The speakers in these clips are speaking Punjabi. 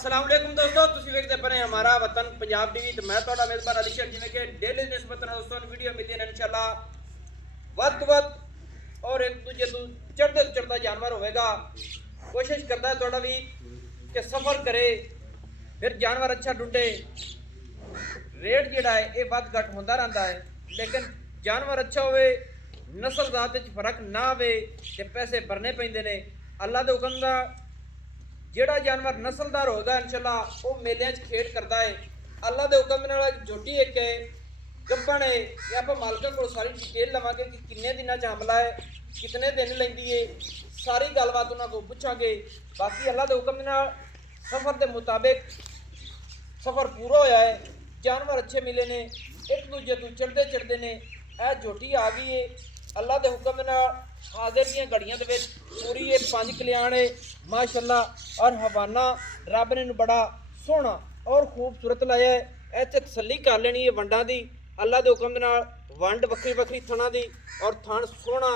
अस्सलाम वालेकुम दोस्तों, ਤੁਸੀਂ ਵੇਖਦੇ ਪਏ ਹਮਾਰਾ ਵਤਨ ਪੰਜਾਬ ਟੀਵੀ ਤੇ ਮੈਂ ਤੁਹਾਡਾ ਮੇਜ਼ਬਾਨ ਅਲੀ ਸ਼ੇਖ। ਜਿਵੇਂ ਕਿ ਡੇਲੀ ਨਿਸਬਤ ਨਾਲ ਦੋਸਤਾਂ ਨੂੰ ਵੀਡੀਓ ਮਿਲਦੀ ਹੈ ਇਨਸ਼ਾਅੱਲਾ ਵੱਧ ਵੱਧ ਔਰ ਇੱਕ ਦੂਜੇ ਤੋਂ ਚੜ੍ਹਦਾ ਜਾਨਵਰ ਹੋਵੇਗਾ। ਕੋਸ਼ਿਸ਼ ਕਰਦਾ ਤੁਹਾਡਾ ਵੀ ਕਿ ਸਫ਼ਰ ਕਰੇ ਫਿਰ ਜਾਨਵਰ ਅੱਛਾ ਢੂੰਢੇ। ਰੇਟ ਜਿਹੜਾ ਹੈ ਇਹ ਵੱਧ ਘੱਟ ਹੁੰਦਾ ਰਹਿੰਦਾ ਹੈ, ਲੇਕਿਨ ਜਾਨਵਰ ਅੱਛਾ ਹੋਵੇ, ਨਸਲ ਜ਼ਾਤ ਵਿੱਚ ਫਰਕ ਨਾ ਆਵੇ ਤੇ ਪੈਸੇ ਭਰਨੇ ਪੈਂਦੇ ਨੇ। ਅੱਲਾ ਦੇ ਹੁਕਮ ਦਾ ਜਿਹੜਾ ਜਾਨਵਰ ਨਸਲਦਾਰ ਹੋਗਾ ਇਨਸ਼ਾਅੱਲਾ ਉਹ ਮੇਲਿਆਂ 'ਚ ਖੇਡ ਕਰਦਾ ਹੈ। ਅੱਲਾ ਦੇ ਹੁਕਮ ਨਾਲ ਝੋਟੀ ਇੱਕ ਹੈ, ਗੱਭਣ ਹੈ। ਇਹ ਆਪਾਂ ਮਾਲਕਾਂ ਕੋਲ ਸਾਰੀ ਡਿਟੇਲ ਲਵਾਂਗੇ ਕਿ ਕਿੰਨੇ ਦਿਨਾਂ 'ਚ ਹਮਲਾ ਹੈ, ਕਿਤਨੇ ਦਿਨ ਲੈਂਦੀ ਹੈ, ਸਾਰੀ ਗੱਲਬਾਤ ਉਹਨਾਂ ਕੋਲ ਪੁੱਛਾਂਗੇ। ਬਾਕੀ ਅੱਲਾ ਦੇ ਹੁਕਮ ਨਾਲ ਸਫ਼ਰ ਦੇ ਮੁਤਾबिक ਸਫ਼ਰ ਪੂਰਾ ਹੋਇਆ ਹੈ, ਜਾਨਵਰ ਅੱਛੇ ਮਿਲੇ ਨੇ, ਇੱਕ ਦੂਜੇ ਤੋਂ ਚੜ੍ਹਦੇ ਨੇ। ਇਹ ਝੋਟੀ ਆ ਗਈ ਹੈ ਅੱਲਾ ਦੇ ਹੁਕਮ ਨਾਲ ਹਾਜ਼ਰ ਦੀਆਂ ਘੜੀਆਂ ਦੇ ਵਿੱਚ ਪੂਰੀ ਇਹ 5 ਕਲਿਆਣ ਹੈ माशाअल्लाह। और हवाना रब ने बड़ा सोहना और खूबसूरत लाया है। इत्थे तसल्ली कर लेनी है वंडां दी। अल्लाह दे हुक्म दे नाल वंड वक्री वक्री थणा दी और थण सोहना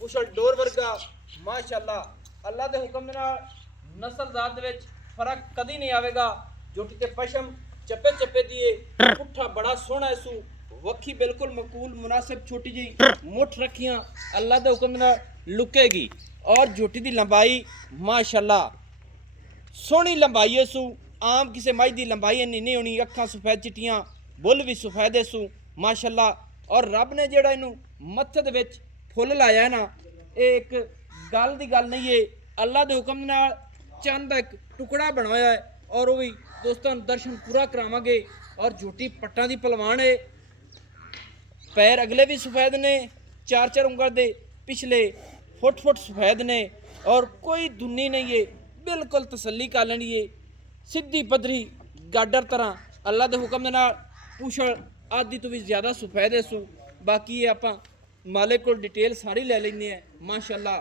उछल डोर वर्गा माशाअल्लाह। अल्लाह दे हुक्म दे नाल नस्ल जात दे विच फर्क कदी नहीं आवेगा। जोटी ते पशम चप्पे चप्पे दिए पुट्ठा बड़ा सोहना है सू वक्खी बिल्कुल मकूल मुनासिब छोटी जी मुठ रखियां अल्लाह दे हुक्म दे नाल लुकेगी। और झोटी की लंबाई माशाअल्लाह सोहनी लंबाई है सू, आम किसी मई की लंबाई इन्नी नहीं होनी। अखां सफेद चिट्टियां बुल भी सफेद है सू माशाअल्लाह। और रब ने जेड़ा इनू मत्थे दे विच फुल लाया है ना, ये एक गल दी गल नहीं है। अल्लाह दे हुक्म नाल चंद दा एक टुकड़ा बनाया है और वो भी दोस्तों दर्शन पूरा करावांगे। और झोटी पट्टां दी पहलवान है, पैर अगले भी सफेद ने, चार उंगल दे पिछले फुट सफेद ने और कोई दुन्नी नहीं है, बिल्कुल तसल्ली कर लेनी है। सीधी पधरी गाडर तरह अल्लाह के हुक्म दे नाल पुछल आदि तो भी ज़्यादा सफेद है सू। बाकी ये आप मालिक को डिटेल सारी ले लेंगे हैं माशाअल्लाह।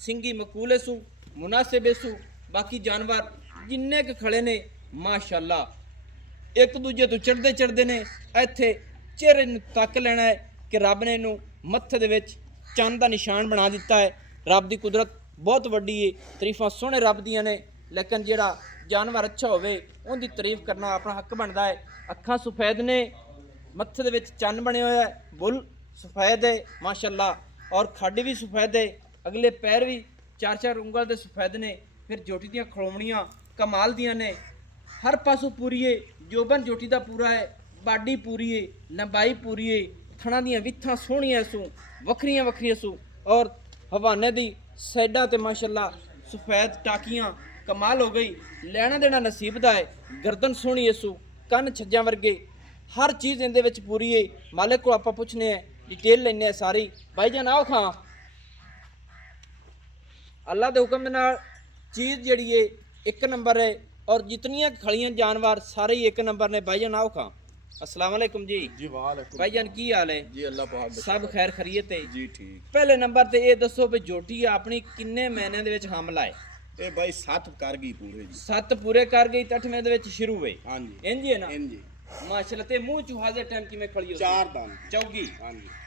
सिंगी मकूल है सू, मुनासिब है सू। बाकी जानवर जिन्ने क खड़े ने माशाअल्लाह एक दूजे तो चढ़ते ने। इत्थे चेहरे तक लेना है कि रब ने इनू मत्थे दे विच चंद का निशान बना दिता है। रब की कुदरत बहुत वड्डी है, तरीफा सोहने रब दियां ने, लेकिन जिहड़ा जानवर अच्छा होवे उनकी तारीफ करना अपना हक बनता है। अखां सफेद ने, मत्थे दे विच चंन बने हुए है, बुल सफेद है माशाअल्लाह और खड्ड भी सफेद है, अगले पैर भी चार उंगल दे सफेद ने। फिर जोटी दियां खड़ोमणियां कमाल दियां ने, हर पासों पूरी है। जोबन जोटी दा पूरा है, बाडी पूरी है, लंबाई पूरी है, थणा दियां विथां सोहणियां सू, वक्रियां सू। और हवाने दी साइडां ते माशाअल्लाह सफेद टाकियां कमाल हो गई। लैना देना नसीब दा है, गर्दन सोहनी है सू, कन छज्जां वर्गे, हर चीज़ इहदे विच पूरी है। मालिक को आपां पुछने हैं, डिटेल लैने हैं सारी। भाईजान आओ खां। अल्लाह दे हुक्म दे नाल चीज़ जिहड़ी है एक नंबर है और जितनियां खड़ियां जानवर सारे ही एक नंबर ने। भाईजान आओ खां। अस्सलाम वालेकुम जी। जी वालेकुम भाईजान की हाल है? जी अल्लाह पाक सब खैर खरीयत है जी ठीक। पहले नंबर ते ये दसो भी झोटी अपनी किन्ने महीने दे विच हमला है? ए भाई 7 कर गई पूरे जी। 7 पूरे कर गई, 8वें दे विच शुरू हुए। हां जी इंज है ना? इंज जी माशाल्लाह। ते मुंह चुहा दे टाइम किवें खड़ी हो? 4 दान चौगी। हां जी।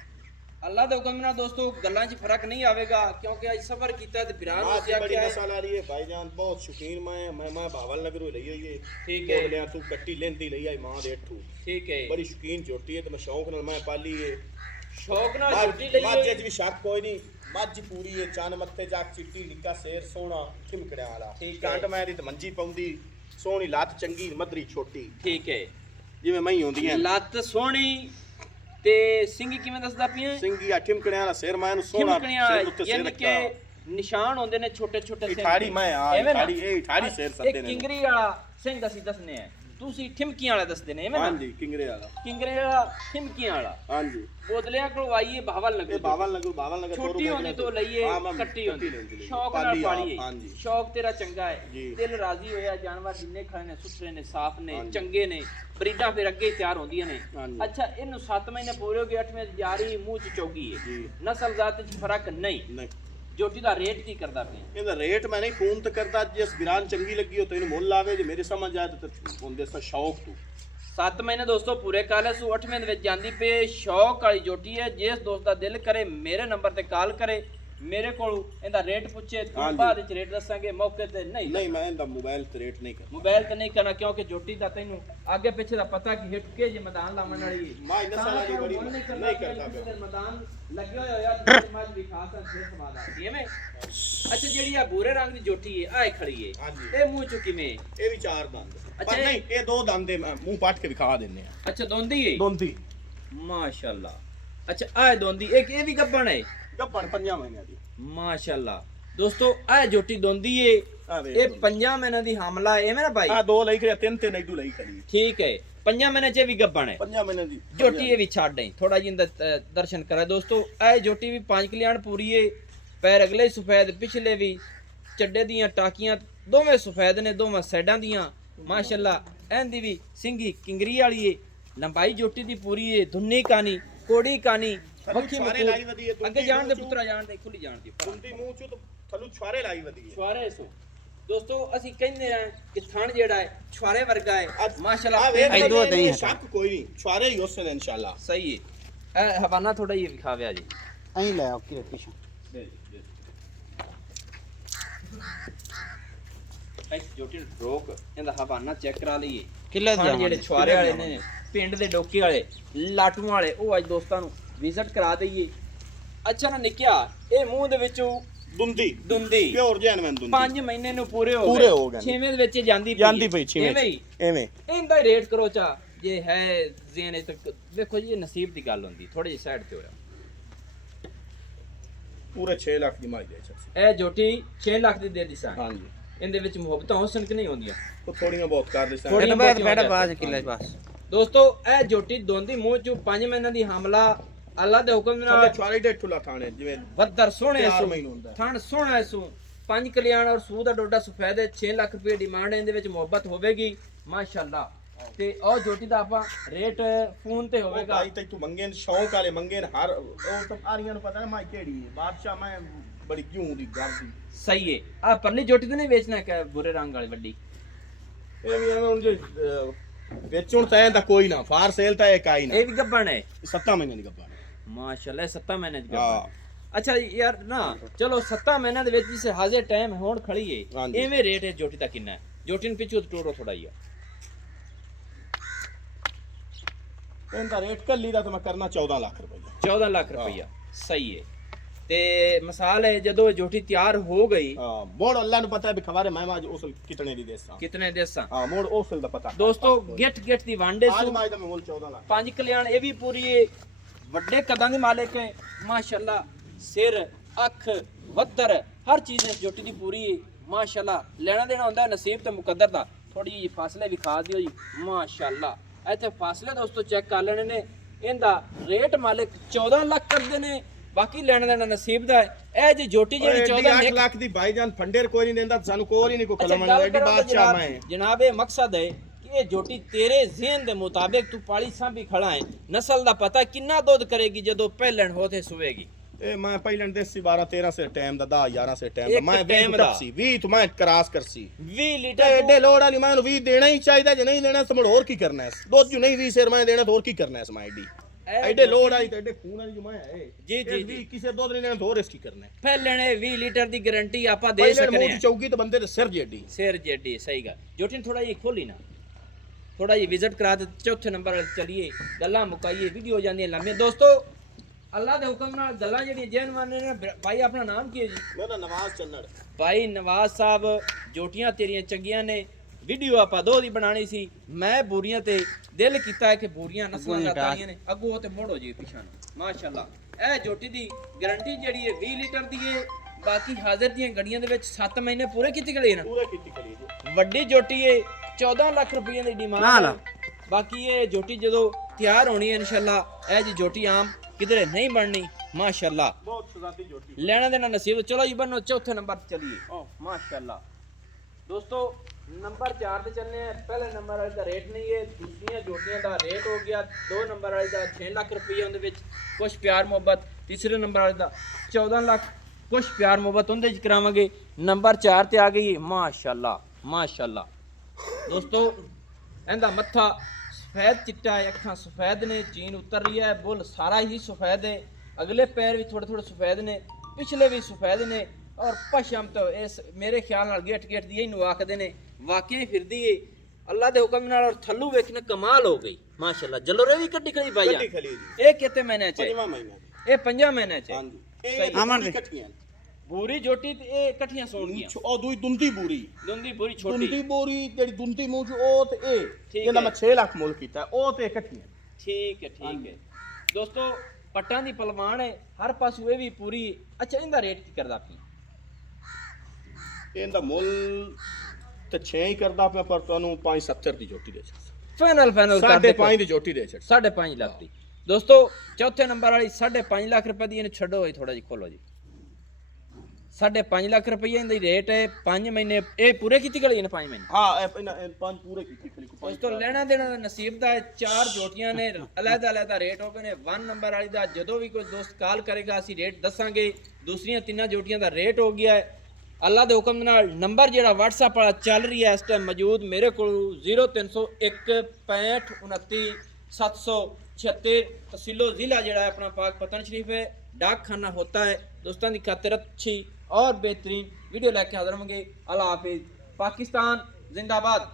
अल्लाह दे हुक्म नाल दोस्तों गल्लां 'च फर्क नहीं आवेगा क्योंकि आज सफर कीता ते बिरान हो आज गया बड़ी क्या है। मसाला रही है भाईजान, बहुत शौकीन मैं भावल नगर लई हुई है। ठीक है। बोलिया तू कट्टी लेंदी लई आई मां दे ठू। ठीक है। बड़ी शौकीन झोटी है ते मैं शौक नाल मैं पाली है। शौक नाल झोटी लई मੱਝ है। च भी शक कोई नहीं, मੱਝ पूरी है, चन मत्थे जाक चिट्टी निक्का शेर सोहना ठिमकड़ियां वाला। ठीक है। कांट मैं दी ते मंजी पाउंदी, सोहनी लत चंगी, मदरी छोटी ठीक है। जिवें मई होंदियां। लत सोहनी ते सिंगी किवें दसदा पिया? सिंगी आ ठिमकड़ियां वाला शेर मैं सोहना शेर उत्ते शेर यानी रखा। कि निशान होंदे ने छोटे छोटे से। ठाड़ी मैं आ एवें ना? ठाड़ी ए ठाड़ी शेर एक सत्ते ने। किंगरी वाला सिंह दसी दसने है, तुसी ठिमकियां वाला दसदे ने एवें हां ना? जी किंगरे वाला। किंगरे वाला ठिमकियां वाला। हां जी बोदलियां कोल आइए भावल ए लगे। बावन लगो छोटी होंदी तो लईए, कट्टी होंदी शौक नाल पालिए। हां जी शौक तेरा चंगा जी। है, दिल राजी होया। जानवर जिन्ने खड़े ने सुथरे ने, साफ ने, हां जी। चंगे ने, ब्रीडां फिर अगे ही तैयार होंदियां ने। हां जी। अच्छा इन्हू 7 महीने पूरे हो गए, 8वें जारी मुंह च चौगी है, जी नस्ल जात च फर्क नहीं। नहीं जोटी दा रेट की करदा पे? ਇਹਦਾ ਰੇਟ ਮੈਂ ਨਹੀਂ ਫੋਨ ਤੇ ਕਰਦਾ, ਜਿਸ ਬਿਰਾਨ ਚੰਗੀ ਲੱਗੀ ਹੋ ਤੈਨੂੰ ਮੁੱਲ ਆਵੇ, ਜੇ ਮੇਰੇ ਸਮਝ ਆਏ ਤਾਂ ਹੁੰਦੇ ਸਾ ਸ਼ੌਕ ਤੂੰ। 7 महीने दोस्तों पूरे कर ले सू 8वें दे विच जांदी पे। शौक वाली जोटी है। जिस दोस्त का दिल करे मेरे नंबर ते कॉल करे, ਮੇਰੇ ਕੋਲ ਇਹਦਾ ਰੇਟ ਪੁੱਛੇ ਤੋਂ ਹਾਂਜੀ। ਬਾਅਦ ਵਿੱਚ ਰੇਟ ਦੱਸਾਂਗੇ ਮੌਕੇ ਤੇ ਨਹੀਂ ਨਹੀਂ ਮੈਂ ਇਹਦਾ ਮੋਬਾਈਲ ਤੇ ਰੇਟ ਨਹੀਂ ਕਰਦਾ ਮੋਬਾਈਲ ਤੇ ਨਹੀਂ ਕਰਨਾ ਕਿਉਂਕਿ ਜੋਟੀ ਦਾ ਤੈਨੂੰ ਅੱਗੇ ਪਿੱਛੇ ਦਾ ਪਤਾ ਕਿ ਹਿੱਟ ਕੇ ਜੇ ਮੈਦਾਨ ਲਾਉਣ ਵਾਲੀ ਹੈ ਮੈਂ ਇਹਨਾਂ ਸਾਲਾਂ ਦੀ ਬੜੀ ਨਹੀਂ ਨਹੀਂ ਕਰਦਾ ਕਿਸੇ ਪਿਆ। ਦੇ ਮੈਦਾਨ ਲੱਗੇ ਹੋਏ ਆ ਤੇ ਮੱਝ ਵੀ ਖਾਸ ਹੈ ਫਿਰ ਸਵਾਦ ਆ ਕਿਵੇਂ ਅੱਛਾ ਜਿਹੜੀ ਆ ਬੂਰੇ ਰੰਗ ਦੀ ਜੋਟੀ ਹੈ ਆਏ ਖੜੀ ਹੈ ਹਾਂਜੀ। ਇਹ ਮੂੰਹ ਚੋਂ ਕਿਵੇਂ ਇਹ ਵੀ 4 ਦੰਦ ਅੱਛਾ, ਪਰ ਨਹੀਂ ਇਹ 2 ਦੰਦ ਦੇ ਮੂੰਹ ਪੱਟ ਕੇ ਵਿਖਾ ਦਿੰਨੇ ਆ ਅੱਛਾ ਦੋਂਦੀ ਹੈ ਦੋਂਦੀ ਮਾਸ਼ਾਅੱਲਾ ਅੱਛਾ ਆਏ ਦੋਂਦੀ ਇਹ ਵੀ ਗੱਬਣ ਹੈ ਗੱਪਣ 5 ਮਹੀਨਿਆਂ ਦੀ ਮਾਸ਼ਾਅੱਲਾ ਦੋਸਤੋ ਆਏ ਜੋਟੀ ਦੋਂਦੀ ਹੈ ਆ ਵੇਖ ਇਹ 5 ਮਹੀਨਿਆਂ ਦੀ ਹਮਲਾ ਹੈ ਮੇਰਾ ਭਾਈ ਆ 2 ਲਈ ਕਰਿਆ 3 ਤੇ ਨਹੀਂ ਤੂੰ ਲਈ ਕਰੀ ਠੀਕ ਹੈ 5 ਮਹੀਨੇ ਚ ਵੀ ਗੱਬਣ ਹੈ 5 ਮਹੀਨਿਆਂ ਦੀ ਜੋਟੀ ਇਹ ਵੀ ਛੱਡ ਦੇ ਥੋੜਾ ਜਿਹਾ ਦਰਸ਼ਨ ਕਰਾ ਦੋਸਤੋ ਇਹ ਜੋਟੀ ਵੀ 5 ਕਲਿਆਣ ਪੂਰੀ ਏ ਪੈਰ ਅਗਲੇ ਸਫੈਦ ਪਿਛਲੇ ਵੀ ਚੱਡੇ ਦੀਆਂ ਟਾਕੀਆਂ ਦੋਵੇਂ ਸਫੈਦ ਨੇ ਦੋਵਾਂ ਸਾਈਡਾਂ ਦੀਆਂ ਮਾਸ਼ਾਅੱਲਾ ਇਹਦੀ ਵੀ ਸਿੰਗੀ ਕਿੰਗਰੀ ਵਾਲੀ ਏ ਲੰਬਾਈ ਜੋਟੀ ਦੀ ਪੂਰੀ ਏ ਧੁੰਨੀ ਕਾਨੀ ਕੋੜੀ ਕਾਨੀ ਮੱਖੀ ਛੁਆਰੇ ਲਾਈ ਵਧੀਆ, ਮਕੂਰ ਅੱਗੇ ਜਾਣ ਦੇ ਪੁੱਤਰਾ ਜਾਣ ਦੇ ਖੁੱਲੀ ਜਾਣ ਦੀ ਦੋਂਦੀ ਮੂੰਹ ਚੋਂ ਤਾਂ ਥੱਲੋਂ ਛੁਆਰੇ ਲਾਈ ਵਧੀਆ ਛੁਆਰੇ ਸੋ ਦੋਸਤੋ ਅਸੀਂ ਕਹਿੰਦੇ ਆ ਕਿ ਥਣ ਜਿਹੜਾ ਹੈ ਛੁਆਰੇ ਵਰਗਾ ਹੈ ਆ ਮਾਸ਼ਾਅੱਲਾ ਵੇਖ ਇਹ ਦੋ ਨਹੀਂ ਸ਼ੱਕ ਕੋਈ ਨਹੀਂ ਛੁਆਰੇ ਹੀ ਉਸੇ ਨੇ ਇਨਸ਼ਾਅੱਲਾ ਸਹੀ ਹੈ ਇਹ ਹਵਾਨਾ ਥੋੜਾ ਜਿਹਾ ਵਿਖਾਵਿਆ ਜੀ ਅਹੀਂ ਲੈ ਆਓ ਕਿ ਪਿੱਛੋਂ ਇਸ ਜੋਟੀ ਨੂੰ ਰੋਕ ਇਹਦਾ ਹਵਾਨਾ ਚੈੱਕ ਕਰਾ ਲਈਏ ਕਿੱਲੇ ਥਣ ਜਿਹੜੇ ਛੁਆਰੇ ਵਾਲੇ ਨੇ ਪਿੰਡ ਦੇ ਡੋਕੇ ਵਾਲੇ ਲਾਟੂਆਂ ਵਾਲੇ ਉਹ ਅੱਜ ਦੋਸਤਾਂ ਨੂੰ ਵਿਜ਼ਿਟ ਕਰਾ ਦਈਏ ਅੱਛਾ ਨਾ ਨਿੱਕਿਆ ਇਹ ਮੂੰਹ ਦੇ ਵਿੱਚੋਂ ਦੁੰਦੀ ਦੁੰਦੀ ਪਿਓਰ ਜੈਨਵਨ ਦੁੰਦੀ 5 ਮਹੀਨੇ ਨੂੰ ਪੂਰੇ ਹੋ ਪੂਰੇ ਹੋ ਗਏ। 6ਵੇਂ ਦੇ ਵਿੱਚ ਜਾਂਦੀ ਪਈ ਛੇਵੇਂ ਐਵੇਂ ਹੀ ਐਵੇਂ ਇਹਦਾ ਹੀ ਰੇਟ ਕਰੋ ਚਾ ਜੇ ਹੈ ਜ਼ੇਨ ਤੱਕ ਵੇਖੋ ਜੀ ਇਹ ਨਸੀਬ ਦੀ ਗੱਲ ਹੁੰਦੀ ਥੋੜੀ ਜਿਹੀ ਸਾਈਡ ਤੇ ਹੋ ਰਿਹਾ ਪੂਰੇ 6 ਲੱਖ ਦੀ ਮਾਈ ਦੇ ਚੱਲ ਇਹ ਜੋਟੀ 6 ਲੱਖ ਦੀ ਦੇ ਦਿਸਾਂ ਹਾਂਜੀ ਇਹਦੇ ਵਿੱਚ ਮੁਹੱਬਤਾਂ ਹੁਸਨ ਕਿ ਨਹੀਂ ਹੁੰਦੀਆਂ ਉਹ ਥੋੜੀਆਂ ਬਹੁਤ ਕਰ ਦੇ ਥੋੜ੍ਹੀਆਂ ਇਹਨੂੰ ਬਾਅਦ ਬਹੁਤੀਆਂ ਬੈਠਾ ਹੋ ਬਾਅਦ ਜਾਂਦੀਆਂ। ਕਿੱਲੇ ਬਸ ਦੋਸਤੋ ਇਹ ਜੋਟੀ ਦੋਂਦੀ ਮੂੰਹ ਚੋਂ 5 ਮਹੀਨਿਆਂ ਦੀ ਹਮਲਾ ਅੱਲਾ ਦੇ ਹੁਕਮ ਥੱਲੇ ਨਾਲ ਛੁਆਰੇ ਦੇ ਠੁਲਾ ਥਾਣੇ ਜਿਵੇਂ ਵੱਦਰ ਸੋਹਣੇ ਤਿਆਰ ਸੂ ਮਹੀਨੇ ਹੁੰਦਾ ਹੈ। ਥਣ ਸੋਹਣਾ ਸੂ 5 ਕਲਿਆਣ ਔਰ ਸੂ ਦਾ ਡੋਡਾ ਸਫੈਦ ਹੈ 6 ਲੱਖ ਰੁਪਏ ਡਿਮਾਂਡ ਹੈ ਇਹਦੇ ਵਿੱਚ ਮੁਹੱਬਤ ਹੋਵੇਗੀ ਮਾਸ਼ਾਅੱਲਾ ਤੇ ਉਹ ਜੋਟੀ ਦਾ ਆਪਾਂ ਰੇਟ ਫੋਨ ਤੇ ਹੋਵੇਗਾ ਭਾਈ ਤੇ ਤੂੰ ਮੰਗੇ ਨੇ ਸ਼ੌਂਕ ਵਾਲੇ ਮੰਗੇ ਨੇ ਹਰ ਉਹ ਤਾਂ ਆਰੀਆਂ ਨੂੰ ਪਤਾ ਨਾ ਮਾਈ ਕਿਹੜੀ ਹੈ ਬਾਦਸ਼ਾਹ ਮੈਂ ਬੜੀ ਕਿਉਂ ਦੀ ਗੱਲ ਦੀ ਸਹੀ ਹੈ ਆ ਪਰਲੀ ਜੋਟੀ ਤੇ ਨਹੀਂ ਵੇਚਣਾ ਕਿ ਬੁਰੇ ਰੰਗ ਵਾਲੀ ਵੱਡੀ ਇਹ ਵੀ ਐਵੇਂ ਹੁਣ ਜੇ ਵੇਚਣ ਤਾਂ ਇਹਦਾ ਕੋਈ ਨਾ ਫਾਰ ਸੇਲ ਤਾਂ ਇੱਕ ਆਈ ਨਾ ਇਹ ਵੀ ਗੱਬਣ ਹੈ 7 ਮਹੀਨੇ ਦੀ ਗੱਪਾ ਮਾਸ਼ਾਅੱਲਾ 7 ਮਹੀਨੇ ਦੀ ਹਾਂ ਗੱਬਣ ਅੱਛਾ ਯਾਰ ਨਾ ਚਲੋ 7 ਮਹੀਨਿਆਂ ਦੇ ਵਿੱਚ ਜਿਸ ਹਾਜ਼ਰ ਟਾਈਮ ਹੁਣ ਖੜੀ ਏ ਹਾਂਜੀ। ਐਵੇਂ ਰੇਟ ਹੈ ਜੋਟੀ ਦਾ ਕਿੰਨਾ ਹੈ ਜੋਟੀ ਨੂੰ ਪਿੱਛੋਂ ਟੋੜੋ ਥੋੜਾ ਜਿਹਾ ਇਹਦਾ ਰੇਟ ਕੱਲੀ ਦਾ ਤਾਂ ਮੈਂ ਕਰਨਾ 14 ਲੱਖ ਰੁਪਏ 14 ਲੱਖ ਰੁਪਈਆ ਸਹੀ ਹੈ ਤੇ ਮਿਸਾਲ ਹੈ ਜਦੋਂ ਇਹ ਜੋਟੀ ਤਿਆਰ ਹੋ ਗਈ ਹਾਂ ਮੋੜ ਅੱਲਾ ਨੂੰ ਪਤਾ ਹੈ ਵੀ ਖਵਾਰੇ ਮੈਂ ਅੱਜ ਉਸ ਕਿਤਨੇ ਦੀ ਦੇਸਾਂ ਕਿਤਨੇ ਦੇਸਾਂ ਹਾਂ ਮੋੜ ਉਸ ਦਾ ਪਤਾ ਦੋਸਤੋ ਗਿੱਟ ਦੀ ਵਾਂਡੇ ਅੱਜ ਸੂ ਮੈਂ ਤਾਂ ਮੁੱਲ 14 ਲੱਖ 5 ਕਲਿਆਣ ਇਹ ਵੀ ਪੂਰੀ ਏ ਵੱਡੇ ਕਦਾਂ ਦੀ ਮਾਲਕ ਹੈ ਮਾਸ਼ਾਅੱਲਾ ਸਿਰ ਅੱਖ ਵੱਦਰ ਹਰ ਚੀਜ਼ ਇਸ ਜੋਟੀ ਦੀ ਪੂਰੀ ਏ ਮਾਸ਼ਾਅੱਲਾ ਲੈਣਾ ਦੇਣਾ ਹੁੰਦਾ ਨਸੀਬ ਤੇ ਮੁਕੱਦਰ ਦਾ ਥੋੜੀ ਜਿਹੀ ਫਾਸਲੇ ਵਿਖਾ ਦਿਓ ਜੀ ਮਾਸ਼ਾਅੱਲਾ ਇੱਥੇ ਫਾਸਲੇ ਦੋਸਤੋ ਚੈੱਕ ਕਰ ਲੈਣੇ ਨੇ ਇਹਦਾ ਰੇਟ ਮਾਲਕ 14 ਲੱਖ ਕਰਦੇ ਨੇ ਬਾਕੀ ਲੈਣਾ ਦੇਣਾ ਨਸੀਬ ਦਾ ਹੈ ਇਹ ਜੀ ਜੋਟੀ ਜਿਹੜੀ 14 8 ਲੱਖ ਦੀ ਭਾਈਜਾਨ ਫੰਡੇਰ ਕੋਈ ਨਹੀਂ ਦਿੰਦਾ ਸਾਨੂੰ ਕੋਈ ਨਹੀਂ ਕੋਈ ਅੱਛਾ, ਖਲਮਣ ਗੱਲ ਐਡੀ ਕਰਾਂ ਤਾਂ ਬਾਦਸ਼ਾਹ ਮੈਂ ਜਨਾਬ ਇਹ ਮਕਸਦ ਹੈ ਕਿ ਇਹ ਜੋਟੀ ਤੇਰੇ ਜ਼ਿਹਨ ਦੇ ਮੁਤਾਬਿਕ ਤੂੰ ਪਾਲੀ ਸਾਂਭੀ ਖੜਾ ਹੈ ਨਸਲ ਦਾ ਪਤਾ ਕਿੰਨਾ ਦੁੱਧ ਕਰੇਗੀ ਜਦੋਂ ਪਹਿਲਣ ਹੋਤੇ ਸੁਵੇਗੀ ਇਹ ਮੈਂ ਪਹਿਲਾਂ ਦੇਸੀ 12 13 ਸੇ ਟਾਈਮ ਦਾ 10 11 ਸੇ ਟਾਈਮ ਇੱਕ ਦਾ ਮੈਂ time 20 ਦਾ। ਟੱਪਸੀ 20 ਤੋਂ ਮੈਂ ਕਰਾਸ ਕਰਸੀ 20 ਤੇ ਲੀਟਰ ਐਡੇ ਲੋੜ ਵਾਲੀ ਮੈਂ 20 ਦੇਣਾ ਹੀ ਚਾਹੀਦਾ ਜੇ ਨਹੀਂ ਦੇਣਾ ਸਮਝ ਹੋਰ ਕੀ ਕਰਨਾ ਹੈ ਦੁੱਧ ਜੋ ਨਹੀਂ 20 ਸਿਰ ਮੈਂ ਦੇਣਾ ਤਾਂ ਹੋਰ ਕੀ ਕਰਨਾ ਹੈ ਇਸ ਮੈਂ ਐਡੀ ਐਡੇ ਲੋੜ ਵਾਲੀ ਤੇ ਐਡੇ ਖੂਨ ਵਾਲੀ ਜੋ ਮੈਂ ਹੈ ਜੀ, ਜੀ, ਜੀ। ਕਿਸੇ ਦੁੱਧ ਨਹੀਂ ਦੇਣਾ ਤਾਂ ਹੋਰ ਇਸ ਕੀ ਕਰਨਾ ਹੈ ਪਹਿਲਣੇ 20 ਲੀਟਰ ਦੀ ਗਾਰੰਟੀ ਆਪਾਂ ਦੇ ਪਹਿਲੇ ਸਕਨੇ ਮੂੰਹ ਹਾਂ ਦੀ ਚੌਕੀ ਤੇ ਬੰਦੇ ਦੇ ਸਿਰ ਜੇਡੀ ਸਿਰ ਜੇਡੀ ਸਹੀ ਗੱਲ ਜੋਟੀ ਥੋੜਾ ਜਿਹਾ ਖੋਲੀ ਨਾ ਥੋੜਾ ਜਿਹਾ ਵਿਜ਼ਿਟ ਕਰਾ ਤੇ ਚੌਥੇ ਨੰਬਰ ਵਾਲੇ ਚਲੀਏ ਗੱਲਾਂ ਮੁਕਾਈਏ ਵੀਡੀਓ ਜਾਂਦੀਆਂ ਲੰਮੀਆਂ ਦੋਸਤੋ ਅੱਲਾ ਦੇ ਹੁਕਮ ਨਾਲ ਗੱਲਾਂ ਜਿਹੜੀਆਂ ਜੈਨ ਮਾਨੇ ਨੇ ਭਾਈ ਆਪਣਾ ਨਾਮ ਕੀ ਹੈ ਜੀ ਮੇਰਾ ਨਵਾਜ਼ ਚੰਨੜ ਭਾਈ ਨਵਾਜ਼ ਸਾਹਿਬ ਜੋਟੀਆਂ ਤੇਰੀਆਂ ਚੰਗੀਆਂ ਨੇ ਵੀਡੀਓ ਆਪਾਂ ਦੋ ਦੀ ਬਣਾਣੀ ਸੀ ਮੈਂ ਬੂਰੀਆਂ ਤੇ ਦਿਲ ਕੀਤਾ ਹੈ ਕਿ ਬੂਰੀਆਂ ਨਸਲਾਂ ਦਾ ਤਾਈਆਂ ਨੇ ਅੱਗੋਂ ਤੇ ਮੋੜੋ ਜੀ ਪਿਛਾਂ ਮਾਸ਼ਾਅੱਲਾ ਇਹ ਜੋਟੀ ਦੀ ਗਾਰੰਟੀ ਜਿਹੜੀ ਹੈ 20 ਲੀਟਰ ਦੀ ਹੈ ਬਾਕੀ ਹਾਜ਼ਰ ਦੀਆਂ ਗੜੀਆਂ ਦੇ ਵਿੱਚ 7 ਮਹੀਨੇ ਪੂਰੇ ਕੀਤੇ ਗਏ ਨਾ ਪੂਰੇ ਕੀਤੀ ਕਰੀ ਜੀ ਵੱਡੀ ਜੋਟੀ ਹੈ 14 ਲੱਖ ਰੁਪਏ ਦੀ ਡਿਮਾਂਡ ਬਾਕੀ ਇਹ ਜੋਟੀ ਜਦੋਂ ਤਿਆਰ ਹੋਣੀ ਹੈ ਇਨਸ਼ਾਅੱਲਾ ਇਹ ਜੀ ਜੋਟੀ ਆਮ ਕਿਧਰੇ ਨਹੀਂ ਬਣਨੀ ਮਾਸ਼ਾਅੱਲਾ ਬਹੁਤ ਸਜ਼ਾਦੀ ਜੋਟੀ ਲੈਣਾ ਦੇਣਾ ਨਸੀਬ ਚਲੋ ਜੀ ਬੰਨੋ ਚੌਥੇ ਨੰਬਰ ਤੇ ਚਲੀਏ ਓ ਮਾਸ਼ਾਅੱਲਾ ਦੋਸਤੋ ਨੰਬਰ 4 ਤੇ ਚੱਲਨੇ ਆ ਪਹਿਲੇ ਨੰਬਰ ਵਾਲੇ ਦਾ ਰੇਟ ਨਹੀਂ ਹੈ ਦੂਸਰੀਆਂ ਜੋਟੀਆਂ ਦਾ ਰੇਟ ਹੋ ਗਿਆ 2 ਨੰਬਰ ਵਾਲੇ ਦਾ 6 ਲੱਖ ਰੁਪਏ ਉਹਦੇ ਵਿੱਚ ਕੁਝ ਪਿਆਰ ਮੁਹੱਬਤ ਤੀਸਰੇ ਨੰਬਰ ਵਾਲੇ ਦਾ 14 ਲੱਖ ਕੁਝ ਪਿਆਰ ਮੁਹੱਬਤ ਉਹਦੇ ਵਿੱਚ ਕਰਾਵਾਂਗੇ ਨੰਬਰ 4 ਤੇ ਆ ਗਈ ਮਾਸ਼ਾਅੱਲਾ ਮਾਸ਼ਾਅੱਲਾ ਦੋਸਤੋ ਇਹਦਾ ਮੱਥਾ ਸਫੈਦ ਚਿੱਟਾ ਹੈ ਅੱਖਾਂ ਸਫੈਦ ਨੇ ਚੀਨ ਉਤਰ ਰਹੀ ਹੈ ਬੁੱਲ ਸਾਰਾ ਹੀ ਸਫੈਦ ਹੈ ਅਗਲੇ ਪੈਰ ਵੀ ਥੋੜੇ ਥੋੜੇ ਸਫੈਦ ਨੇ ਪਿਛਲੇ ਵੀ ਸਫੈਦ ਨੇ ਔਰ ਪਸ਼ਮ ਤੋਂ ਇਸ ਮੇਰੇ ਖਿਆਲ ਨਾਲ ਗੇਟ ਗੇਟ ਦੀ ਇਹਨੂੰ ਆਖਦੇ ਨੇ ਵਾਕਈ ਫਿਰਦੀ ਏ ਅੱਲਾ ਦੇ ਹੁਕਮ ਨਾਲ ਔਰ ਥੱਲੂ ਵੇਖਣੇ ਕਮਾਲ ਹੋ ਗਈ ਮਾਸ਼ਾਅੱਲਾ ਜਲੋਰੇ ਵੀ ਕੱਢੀ ਖੜੀ ਭਾਈ ਕੱਢੀ ਖਲੀ ਜੀ ਇਹ ਕਿਤੇ ਮਹੀਨੇ ਚ 5ਵਾਂ ਮਹੀਨਾ ਇਹ 5 ਮਹੀਨੇ ਚ ਹਾਂਜੀ ਸਹੀ। ਇਹ ਅਮਨ ਇਕੱਠੀਆਂ ਬੂਰੀ ਜੋਟੀ ਤੇ ਇਹ ਇਕੱਠੀਆਂ ਸੋਣਗੀਆਂ ਉਹ ਦੂਈ ਦੁੰਦੀ ਬੂਰੀ ਦੁੰਦੀ ਬੂਰੀ ਛੋਟੀ ਦੁੰਦੀ ਬੂਰੀ ਜਿਹੜੀ ਦੁੰਦੀ ਮੂੰਹ ਚ ਉਹ ਤੇ ਇਹ ਠੀਕ ਇਹਦਾ ਹੈ। ਮੈਂ 6 ਲੱਖ ਮੁੱਲ ਕੀਤਾ ਉਹ ਤੇ ਇਕੱਠੀਆਂ ਠੀਕ ਹੈ ਦੋਸਤੋ ਪੱਟਾਂ ਦੀ ਪਹਿਲਵਾਨ ਹੈ ਹਰ ਪਾਸੋਂ ਇਹ ਵੀ ਪੂਰੀ ਅੱਛਾ ਇਹਦਾ ਰੇਟ ਕੀ ਕਰਦਾ ਪਈ ਇਹਦਾ ਮੁੱਲ ਤੇ 6 ਹੀ ਕਰਦਾ ਪਿਆ ਪਰ ਤੁਹਾਨੂੰ 570 ਦੀ ਜੋਟੀ ਦੇ ਛੱਡ ਫਾਈਨਲ ਸਾਢੇ 5 ਦੀ ਜੋਟੀ ਦੇ ਛੱਡ 5.5 ਲੱਖ ਦੀ ਦੋਸਤੋ ਚੌਥੇ ਨੰਬਰ ਵਾਲੀ 5.5 ਲੱਖ ਰੁਪਏ ਦੀ ਇਹਨੂੰ ਛੱਡੋ ਹੋਈ ਥੋੜਾ ਜਿਹਾ ਖੋਲੋ ਜੀ 5.5 ਲੱਖ ਰੁਪਏ ਇਹਦੀ ਰੇਟ ਹੈ 5 ਮਹੀਨੇ ਇਹ ਪੂਰੇ ਕੀਤੀ ਗਲੀ ਨੇ 5 ਮਹੀਨੇ ਹਾਂ ਇਹ 5 ਪੂਰੇ ਕੀਤੀ ਖਲੀ ਕੋ ਉਸ ਤੋਂ ਲੈਣਾ ਦੇਣਾ ਦਾ ਨਸੀਬ ਦਾ ਹੈ 4 ਜੋਟੀਆਂ ਨੇ ਅਲੱਗ-ਅਲੱਗ ਰੇਟ ਹੋ ਗਏ ਨੇ 1 ਨੰਬਰ ਵਾਲੀ ਦਾ ਜਦੋਂ ਵੀ ਕੋਈ ਦੋਸਤ ਕਾਲ ਕਰੇਗਾ ਅਸੀਂ ਰੇਟ ਦੱਸਾਂਗੇ ਦੂਸਰੀਆਂ ਤਿੰਨਾਂ ਜੋਟੀਆਂ ਦਾ ਰੇਟ ਹੋ ਗਿਆ ਹੈ ਅੱਲਾ ਦੇ ਹੁਕਮ ਨਾਲ ਨੰਬਰ ਜਿਹੜਾ WhatsApp ਵਾਲਾ ਚੱਲ ਰਹੀ ਹੈ ਇਸ ਟਾਈਮ ਮੌਜੂਦ ਮੇਰੇ ਕੋਲ 0301 65 29 776 तहसीलो ज़िला जड़ा है अपना पाक पतन शरीफ है डाक खाना होता है दोस्तों की खातिर अच्छी और बेहतरीन वीडियो लेके हाजिर होंगे अल्लाह हाफिज पाकिस्तान जिंदाबाद।